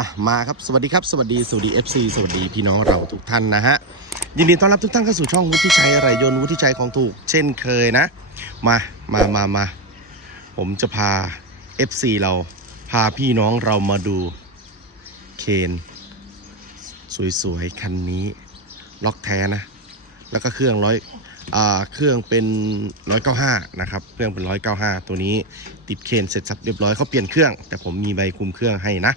อะมาครับสวัสดีครับสวัสดีสวัสดี FC สวัสดีพี่น้องเราทุกท่านนะฮะยินดีต้อนรับทุกท่านเข้าสู่ช่องวุฒิชัยไรยนวุฒิชัยของถูก เช่นเคยนะ มามามามาผมจะพา FC เราพาพี่น้องเรามาดูเคนสวยๆคันนี้ ล็อกแท้นะ แล้วก็เครื่องร้อยอ่าเครื่องเป็น 195 นะครับ เครื่องเป็น 195 ตัวนี้ติดเคนเสร็จสับเรียบร้อยเขาเปลี่ยนเครื่อง แต่ผมมีใบคุมเครื่องให้นะ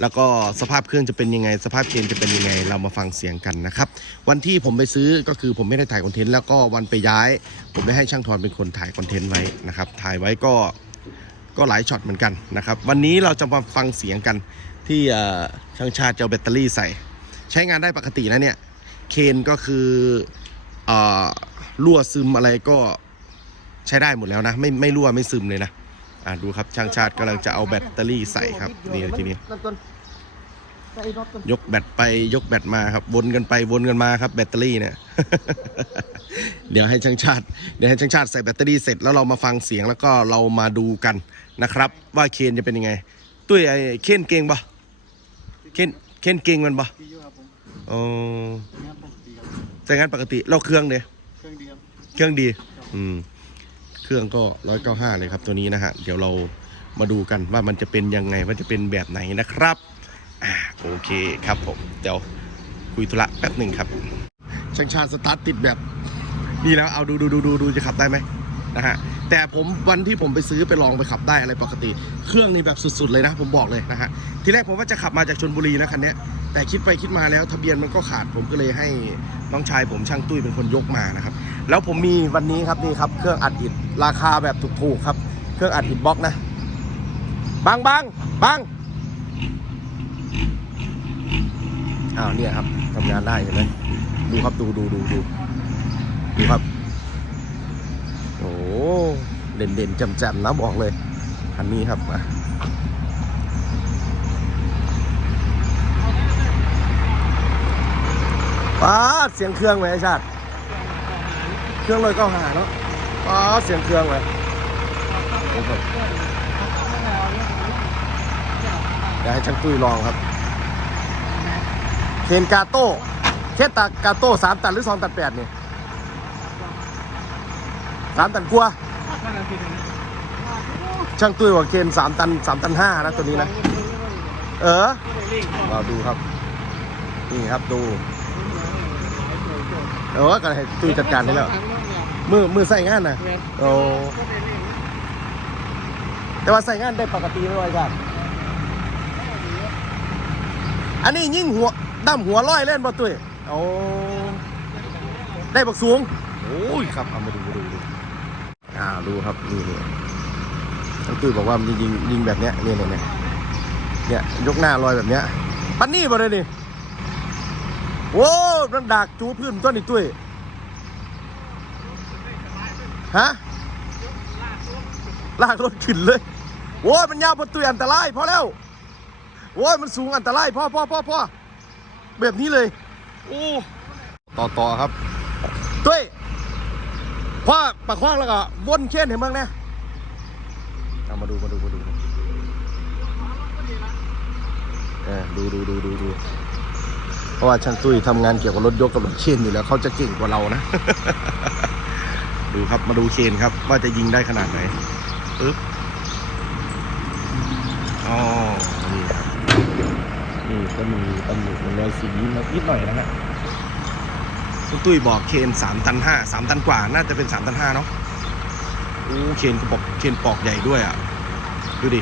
แล้วก็สภาพเครื่องจะเป็นยังไง สภาพเคนจะเป็นยังไง เรามาฟังเสียงกันนะครับวันที่ผมไปซื้อก็คือผมไม่ได้ถ่ายคอนเทนต์แล้วก็วันไปย้าย ผมได้ให้ช่างทอนเป็นคนถ่ายคอนเทนต์ไว้นะครับถ่ายไว้ก็ก็หลายช็อตเหมือนกันนะครับวันนี้เราจะมาฟังเสียงกันที่ช่างชาติจะเอาแบตเตอรี่ใส่ ใช้งานได้ปกตินะเนี่ยเคนก็คืออรั่วซึมอะไรก็ใช้ได้หมดแล้วนะไม่ไม่รั่วไม่ซึมเลยนะ อ่าดูครับช่างชาติกำลังจะเอาแบตเตอรี่ใส่ครับ นี่ทีนี้ยกแบตไปยกแบตมาครับ วนกันไปวนกันมาครับ แบตเตอรี่เนี่ย เดี๋ยวให้ช่างชาติ เดี๋ยวให้ช่างชาติใส่แบตเตอรี่เสร็จแล้วเรามาฟังเสียงแล้วก็เรามาดูกันนะครับ ว่าเคนจะเป็นยังไง ตุ้ยไอ้เคนเก่งปะเคนเคนเก่งมันปะดีอยู่ครับผมอ๋องานปกติครับแต่งั้นปกติเราเครื่องเนี่ยเครื่องดีครับเครื่องดี อืม เครื่องก็ร้อยเก้าห้าเลยครับตัวนี้นะฮะเดี๋ยวเรามาดูกันว่ามันจะเป็นยังไงว่าจะเป็นแบบไหนนะครับอ่าโอเคครับผมเดี๋ยวคุยธุระแป๊บหนึ่งครับช่างชาติสตาร์ทติดแบบนี่แล้วเอาดูดูดูดูดูจะขับได้ไหมนะฮะ แต่ผมวันที่ผมไปซื้อไปลองไปขับได้อะไรปกติ เครื่องนี่แบบสุดๆเลยนะ ผมบอกเลยนะฮะทีแรกผมว่าจะขับมาจากชนบุรีนะคันนี้แต่คิดไปคิดมาแล้วทะเบียนมันก็ขาดผมก็เลยให้น้องชายผมช่างตุ้ยเป็นคนยกมานะครับ แล้วผมมีวันนี้ครับนี่ครับ เครื่องอัดอิฐราคาแบบถูกๆครับ เครื่องอัดอิฐบล็อกนะบังบังบังอ้าวเนี่ยครับทำงานได้เห็นไหมดูครับดูดูดูดูดูครับ เด่นเด่นๆจำๆนะบอกเลยคันนี้ครับป้าเสียงเครื่องไหมชาติเครื่องเลยก็หาเนาะอ๋อเสียงเครื่องเลยเดี๋ยวให้ช่างตุ้ยลองครับเคนกาโต้เคนตากาโต้สามตันหรือสองตันแปดเนี่ย สามตันกลัวาช่างตุ้ยบอกเคนสามตันสามตันห้านะตัวนี้นะ เออ เราดูครับ นี่ครับดู เออก็ให้ตุ้ยจัดการให้แล้ว มือมือใส่งานนะโอ้แต่ว่าใส่งานได้ปกติไม่ไหวครับอันนี้ยิ่งหัวดั้มหัวร้อยเล่นบ่ตุ้ยโอ้ได้บักสูง โอ้ยครับเอามาดูมาดูมาดูอ่า ดูครับนี่นี่ทั้งตุ้ยบอกว่ามันยิงยิงแบบเนี้ยนี่เนี่ยเนี่ยเนี่ยยกหน้าลอยแบบเนี้ยปันนี่บ่เลยนี่โว้มันดากจูพื้นต้นนี่ตุ้ยฮะลากรถขึ้นเลยโอ้ยมันยาวประตูอันตรายพอแล้วโอ้ยมันสูงอันตรายพ่อพ่อพ่อพ่อแบบนี้เลย โอ้ ต่อต่อครับ ตุ้ย พ่อประคองแล้วก็วนเช่นเห็นบ้างนะเอามาดูมาดูมาดูเออดูดูดูดูดูเพราะว่าช่างตุ้ยทำงานเกี่ยวกับรถยกกับรถเช่นอยู่แล้วเขาจะเก่งกว่าเรานะ ดูครับมาดูเคนครับ ว่าจะยิงได้ขนาดไหนปึ๊บอ๋อนี่ครับนี่ก็มีตำหนิเป็นรอยสีมานิดหน่อยนะฮะ คุณตุ้ยบอกเคนสามตันห้าสามตันกว่า น่าจะเป็นสามตันห้าเนาะโอ้เคนก็บอกเคนปอกใหญ่ด้วยอะ ดูดิ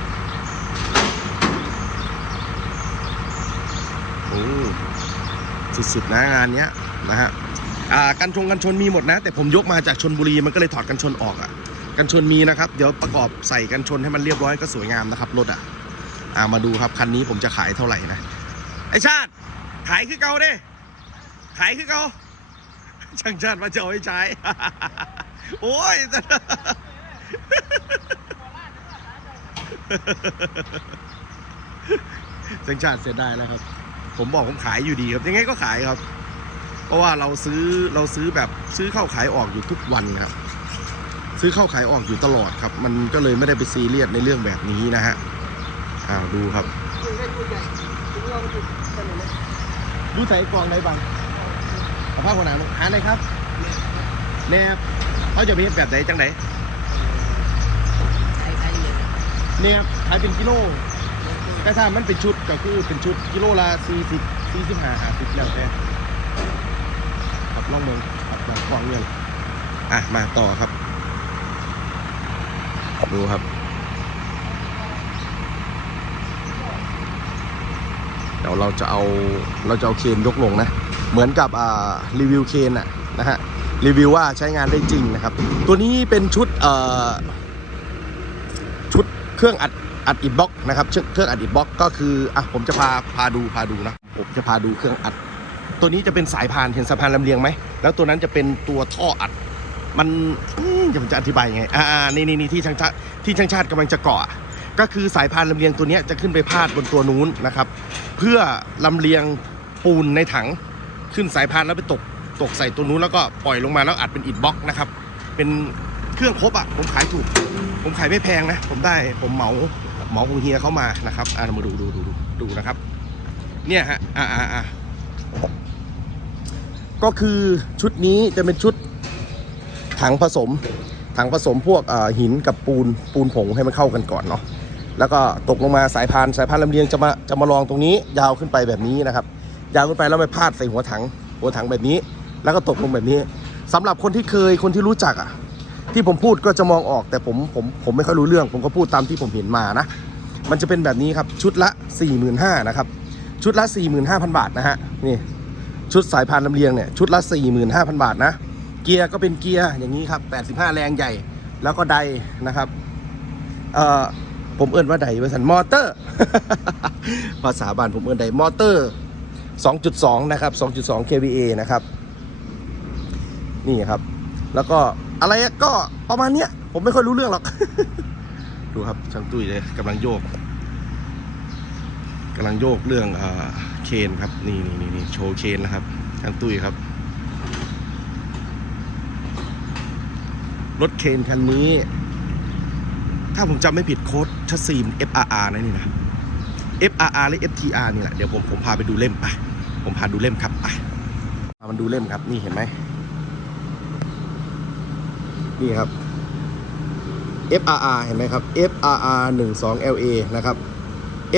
โอ้สุดๆนะงานเนี้ยนะฮะอ่ากันชงกันชนมีหมดนะ แต่ผมยกมาจากชนบุรีมันก็เลยถอดกันชนออกอะ กันชนมีนะครับ เดี๋ยวประกอบใส่กันชนให้มันเรียบร้อยก็สวยงามนะครับรถอะอ่ามาดูครับคันนี้ผมจะขายเท่าไหร่นะไอชาติขายคือเก่าเด้ขายคือเก่า ช่างชาติมาจะเอาให้ใช้ โอ้ย ช่างชาติเสียได้แล้วครับ ผมบอกผมขายอยู่ดีครับ ยังไงก็ขายครับ เพราะว่าเราซื้อเราซื้อแบบซื้อเข้าขายออกอยู่ทุกวันครับ ซื้อเข้าขายออกอยู่ตลอดครับ มันก็เลยไม่ได้ไปซีเรียสในเรื่องแบบนี้นะฮะอ้าวดูครับดูใส่กล่องไหนบ้าง เอาผ้าขนหนาหาไหนครับแนบเขาจะไปเฮ็ดแบบไหนจังไหนเนี่ยขายเป็นกิโล แต่ถ้ามันเป็นชุดก็คือเป็นชุดกิโลละ40 45 50แล้วแต่ครับลองเมืองครับลองกล่องเงินอะมาต่อครับ ดูครับ เดี๋ยวเราจะเอาเราจะเอาเคนยกลงนะ เหมือนกับรีวิวเคนอะนะฮะรีวิวว่าใช้งานได้จริงนะครับ ตัวนี้เป็นชุดชุดเครื่องอัดอัดอิดบล็อกนะครับเครื่องอัดอิดบล็อกก็คืออะผมจะพาพาดูพาดูนะผมจะพาดูเครื่องอัด ตัวนี้จะเป็นสายพานเห็นสายพานลำเลียงไหมแล้วตัวนั้นจะเป็นตัวท่ออัด มันจะผมจะอธิบายยังไงอ่านี่นี่นี่ที่ช่างชาติที่ช่างชาติกำลังจะเกาะก็คือสายพานลำเลียงตัวนี้จะขึ้นไปพาดบนตัวนู้นนะครับ เพื่อลำเลียงปูนในถัง ขึ้นสายพานแล้วไปตกตกใส่ตัวนู้นแล้วก็ปล่อยลงมาแล้วอัดเป็นอิฐบล็อกนะครับ เป็นเครื่องครบอะผมขายถูก ผมขายไม่แพงนะ ผมได้ผมเหมาเหมาของเฮียเข้ามานะครับอ่ามาดูดูดูดูดูนะครับ เนี่ยฮะอ่าอ่าอ่าก็คือชุดนี้จะเป็นชุดถังผสม ถังผสมพวกอ่อหินกับปูนปูนผงให้มันเข้ากันก่อนเนาะแล้วก็ตกลงมาสายพานสายพานลำเลียงจะมาจะมาลองตรงนี้ยาวขึ้นไปแบบนี้นะครับ ยาวขึ้นไปแล้วไปพาดใส่หัวถัง หัวถังแบบนี้ แล้วก็ตกลงแบบนี้สำหรับคนที่เคยคนที่รู้จักอะ ที่ผมพูดก็จะมองออกแต่ผมผมผมไม่ค่อยรู้เรื่อง ผมก็พูดตามที่ผมเห็นมานะ มันจะเป็นแบบนี้ครับชุดละ 4 5 0 0 0นะครับชุดละ 45,000 บาทนะฮะนี่ชุดสายพานลำเลียงเนี่ยชุดละ 45,000 บาทนะ เกียร์ก็เป็นเกียร์อย่างนี้ครับ 85 แรงใหญ่ แล้วก็ไดนะครับเอ่อผมเอื้นว่าไดภาษามอเตอร์ ภาษาบ้านผมเอื้นไดมอเตอร์ 2.2 นะครับ 2.2 kVA นะครับ นี่ครับ แล้วก็อะไรก็ประมาณเนี้ย ผมไม่ค่อยรู้เรื่องหรอก ดูครับช่างตุ้ยเลยกำลังโยกกำลังโยกเรื่องเอ่อเคนครับนี่นี่นี่นี่โชว์เคนนะครับช่างตุ้ยครับ รถเคนคันนี้ ถ้าผมจำไม่ผิดโค้ดชัดซีม FRR นะนี่นะ FRR หรือ FTR นี่แหละเดี๋ยวผมผมพาไปดูเล่มไปผมพาดูเล่มครับไปพามันดูเล่มครับ นี่เห็นไหมนี่ครับ FRR เห็นไหมครับ FRR 12 LA นะครับ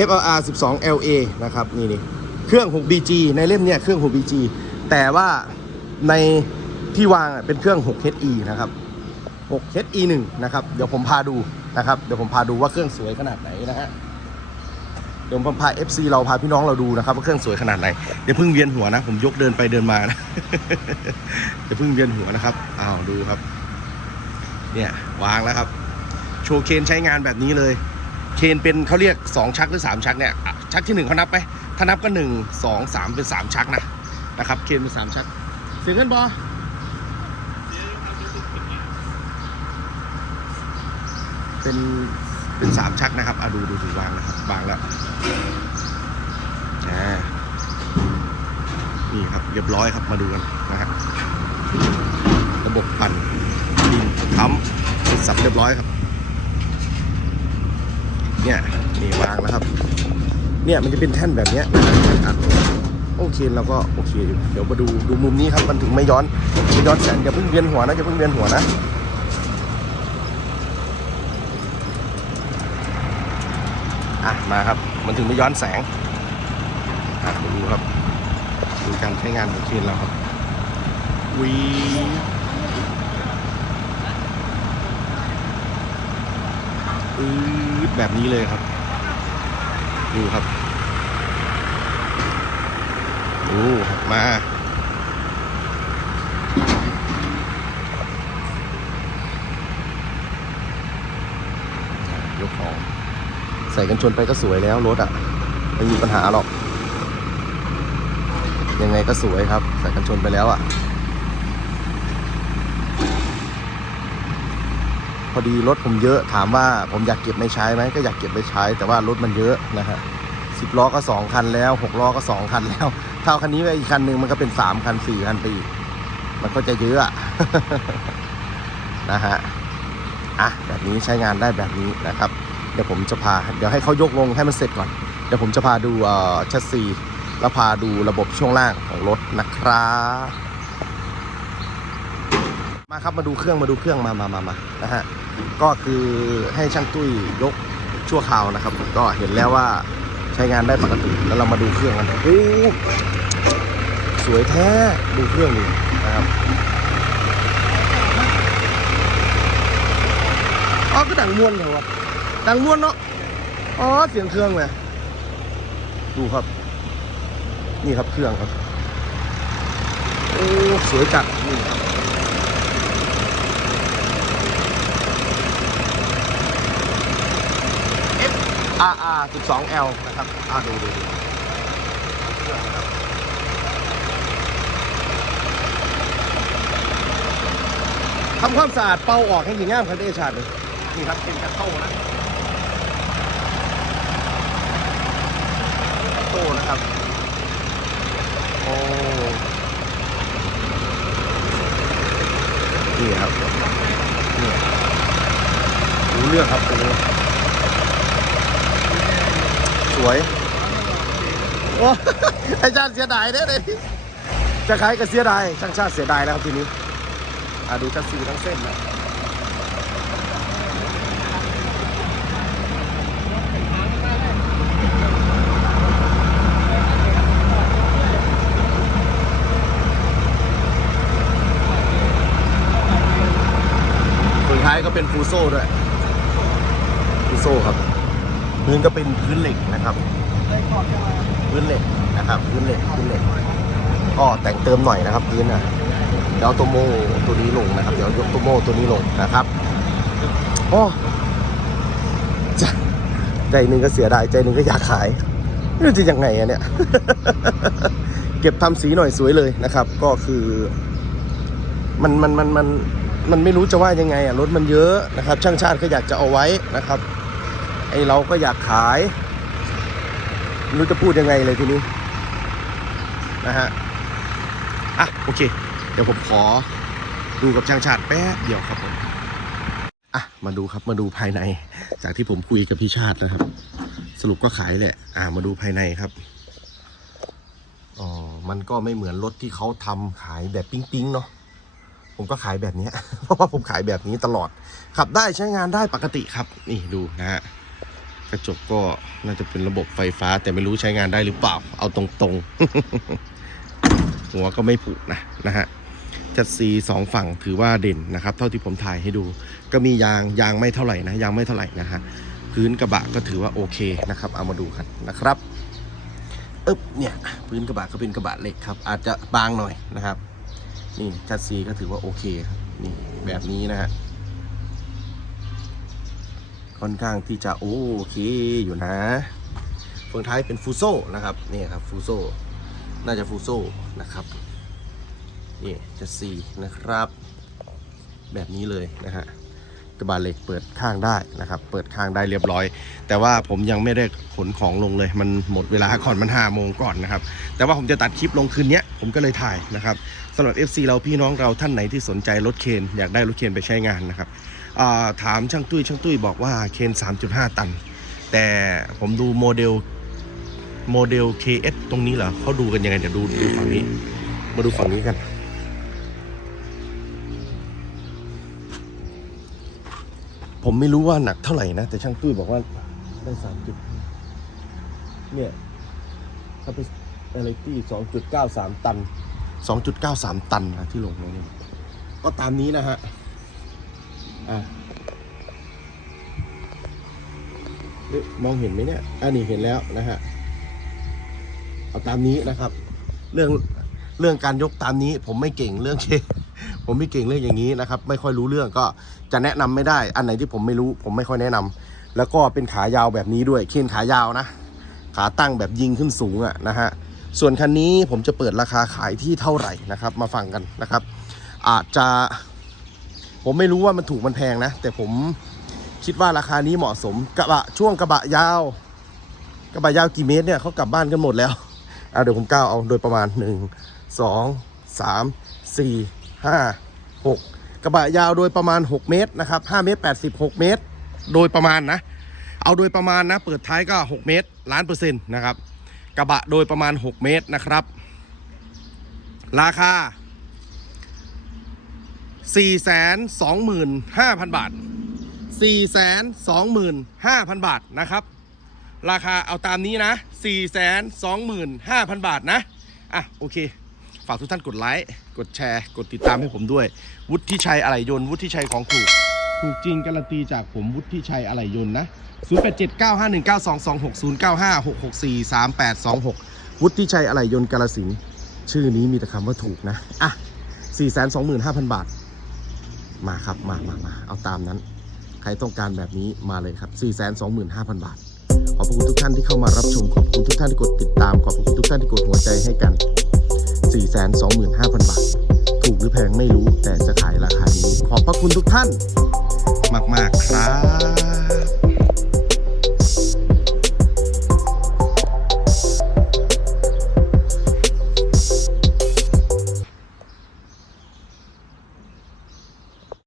FRR 12 LA นะครับนี่นี่เครื่อง 6BG ในเล่มเนี่ยเครื่อง 6BG แต่ว่าในที่วางเป็นเครื่อง 6HE นะครับ 6HE 1 นะครับ เดี๋ยวผมพาดูนะครับ เดี๋ยวผมพาดูว่าเครื่องสวยขนาดไหนนะฮะ เดี๋ยวผมพา FC เราพาพี่น้องเราดูนะครับว่าเครื่องสวยขนาดไหนอย่าเพิ่งเวียนหัวนะ ผมยกเดินไปเดินมานะอย่าเพิ่งเวียนหัวนะครับอ้าวดูครับ เนี่ยวางแล้วครับ โชว์เคนใช้งานแบบนี้เลย เคนเป็นเขาเรียก 2 ชักหรือ 3 ชักเนี่ยชักที่1เขานับไปถ้านับก็ 1 2 3 เป็น 3 ชักนะนะครับเคนเป็น3ชักเสียงเงินบอเป็น เป็นสามชักนะครับอะดูดูดูวางนะครับวางแล้วนี่ครับเรียบร้อยครับมาดูกันนะฮะระบบปั่นดินค้ำเสร็จสับเรียบร้อยครับ เนี่ยนี่วางแล้วครับ เนี่ยมันจะเป็นแท่นแบบเนี้ยอัดโอเคเราก็โอเคอยู่เดี๋ยวมาดูดูมุมนี้ครับมันถึงไม่ย้อนไม่ย้อนแสงอย่าเพิ่งเวียนหัวนะอย่าเพิ่งเวียนหัวนะอะ มาครับ มันถึงไม่ย้อนแสงอะมาดูครับดูการใช้งานของเคนเราครับวีอืดแบบนี้เลยครับ ดูครับดูครับมา ยกของ ใส่กันชนไปก็สวยแล้วรถอะไม่มีปัญหาหรอก ยังไงก็สวยครับ ใส่กันชนไปแล้วอะ พอดีรถผมเยอะถามว่าผมอยากเก็บไม่ใช้ไหมก็อยากเก็บไปใช้ แต่ว่ารถมันเยอะนะฮะสิบล้อก็สองคันแล้วหกล้อก็สองคันแล้ว เท่าคันนี้ไปอีกคันหนึ่งมันก็เป็นสามคันสี่คันไปอีกมันก็จะเยอะนะฮะอะแบบนี้ใช้งานได้แบบนี้นะครับ ดี๋ยวผมจะพา เดี๋ยวให้เขายกลงให้มันเสร็จก่อน เดี๋ยวผมจะพาดูเอ่อแชสซีแล้วพาดูระบบช่วงล่างของรถนะครับมาครับมาดูเครื่องมาดูเครื่องมามามามานะฮะก็คือให้ช่างตุ้ยยกชั่วคราวนะครับก็เห็นแล้วว่าใช้งานได้ปกติแล้วเรามาดูเครื่องกันโอ้สวยแท้ดูเครื่องดินะครับอ๋อก็ดังม้วนเหรอวะ ดังม้วนเนาะอ๋อเสียงเครื่องเลยดูครับ นี่ครับเครื่องครับโอ้สวยจัดนี่ครับเอฟอาร์อาร์สิบสองเอลนะครับอ่าดูดูดูเครื่องครับทำความสะอาดเป่าออกให้ดีงามครับเดชาดเลยนี่ครับเป็นกระโต้นะ กระโต้นะครับ โอ้นี่ครับนี่รู้เรื่องครับตรงนี้สวย โอ้อาจารย์เสียดายเด้อเลยจะขายก็เสียดายช่างชาติเสียดายแล้วครับทีนี้อะดูชัดซีทั้งเส้นนะสุดท้าย ก็เป็นฟูโซ่ด้วยฟูโซ่ครับ พื้นก็เป็นพื้นเหล็กนะครับ พื้นเหล็กนะครับ พื้นเหล็กพื้นเหล็ก ก็แต่งเติมหน่อยนะครับ พื้นอะเดี๋ยวตัวโม่ตัวนี้ลงนะครับ เดี๋ยวยกตัวโม่ตัวนี้ลงนะครับโอ้ใจใจหนึ่งก็เสียดายใจหนึ่งก็อยากขายไม่รู้จะยังไงอะเนี่ย เก็บทำสีหน่อยสวยเลยนะครับ ก็คือ มันมันมันมัน มันไม่รู้จะว่ายังไงอะรถมันเยอะนะครับ ช่างชาติก็อยากจะเอาไว้นะครับไอเราก็อยากขายไม่รู้จะพูดยังไงเลยทีนี้นะฮะอะโอเค เดี๋ยวผมขอดูกับช่างชาติแป๊บเดียวครับผมอะมาดูครับมาดูภายใน จากที่ผมคุยกับพี่ชาตินะครับ สรุปก็ขายแหละอ่ามาดูภายในครับอ๋อมันก็ไม่เหมือนรถที่เขาทำขายแบบปิ๊งปิ๊งๆเนาะ ผมก็ขายแบบนี้เพราะว่าผมขายแบบนี้ตลอด ขับได้ใช้งานได้ปกติครับ นี่ดูนะฮะกระจกก็น่าจะเป็นระบบไฟฟ้า แต่ไม่รู้ใช้งานได้หรือเปล่า เอาตรงๆ หัวก็ไม่ผุนะนะฮะจัดซีสองฝั่งถือว่าเด่นนะครับ เท่าที่ผมถ่ายให้ดู ก็มียางยางไม่เท่าไหร่นะยางไม่เท่าไหร่นะฮะพื้นกระบะก็ถือว่าโอเคนะครับเอามาดูกันนะครับอึ๊บเนี่ยพื้นกระบะก็เป็นกระบะเหล็กครับ อาจจะบางหน่อยนะครับ นี่จัดซีก็ถือว่าโอเคครับนี่แบบนี้นะฮะค่อนข้างที่จะโอเคอยู่นะเฟืองท้ายเป็นฟูโซนะครับนี่ครับฟูโซน่าจะฟูโซนะครับนี่จะสีนะครับ แบบนี้เลยนะฮะกระบะเหล็กเปิดข้างได้นะครับ เปิดข้างได้เรียบร้อย แต่ว่าผมยังไม่ได้ขนของลงเลย มันหมดเวลาก่อนมันห้าโมงก่อนนะครับ แต่ว่าผมจะตัดคลิปลงคืนนี้ ผมก็เลยถ่ายนะครับสำหรับ FC เราพี่น้องเราท่านไหนที่สนใจรถเคนอยากได้รถเคนไปใช้งานนะครับถามช่างตุ้ยช่างตุ้ยบอกว่าเคน 3.5 ตัน แต่ผมดูโมเดลโมเดล KS ตรงนี้เหรอเขาดูกันยังไงเดี๋ยวดูดูฝั่งนี้ มาดูฝั่งนี้กันผมไม่รู้ว่าหนักเท่าไหร่นะ แต่ช่างตุ้ยบอกว่าได้สามจุดเนี่ยถ้าเป็ นอะไรที่สองจุดเก้าสามตันสองจุดเก้าสามตันนะที่ลงเนี่ยก็ตามนี้นะฮะ อะมองเห็นไหมเนี่ย อันนี้เห็นแล้วนะฮะ เอาตามนี้นะครับ เรื่องเรื่องการยกตามนี้ ผมไม่เก่งเรื่องเคผมไม่เก่งเรื่องอย่างนี้นะครับ ไม่ค่อยรู้เรื่องก็จะแนะนำไม่ได้ อันไหนที่ผมไม่รู้ ผมไม่ค่อยแนะนำแล้วก็เป็นขายาวแบบนี้ด้วย เคนขายาวนะ ขาตั้งแบบยิงขึ้นสูงอะนะฮะ ส่วนคันนี้ผมจะเปิดราคาขายที่เท่าไหร่นะครับ มาฟังกันนะครับ อาจจะ ผมไม่รู้ว่ามันถูกมันแพงนะ แต่ผมคิดว่าราคานี้เหมาะสมกระบะช่วงกระบะยาว กระบะยาวกี่เมตรเนี่ยเขากลับบ้านกันหมดแล้วเอาเดี๋ยวผมก้าวเอาโดยประมาณ1 2 3 4 5 6กระบะยาวโดยประมาณ 6 เมตรนะครับ5เมตร86 เมตร โดยประมาณนะ เอาโดยประมาณนะ เปิดท้ายก็ 6 เมตรล้านเปอร์เซ็นต์นะครับ กระบะโดยประมาณ 6 เมตรนะครับ ราคา 425,000 บาท 425,000 บาทนะครับ ราคาเอาตามนี้นะ 425,000 บาทนะ อะ โอเค ฝากทุกท่านกดไลค์ กดแชร์ กดติดตามให้ผมด้วย วุฒิชัยอะไหล่ยนต์วุฒิชัยของถูก ถูกจริงการันตีจากผมวุฒิชัยอะไหล่ยนต์นะ 0879519226643826 วุฒิชัยอะไหล่ยนต์กาลสินชื่อนี้มีแต่คำว่าถูกนะ อะ 425,000 บาท มาครับ มามามาเอาตามนั้น ใครต้องการแบบนี้มาเลยครับ 425,000 บาท ขอบคุณทุกท่านที่เข้ามารับชม ขอบคุณทุกท่านที่กดติดตาม ขอบคุณทุกท่านที่กดหัวใจให้กัน 425,000 บาท ถูกหรือแพงไม่รู้แต่จะขายราคานี้ ขอบพระคุณทุกท่าน มาก ๆ ครับ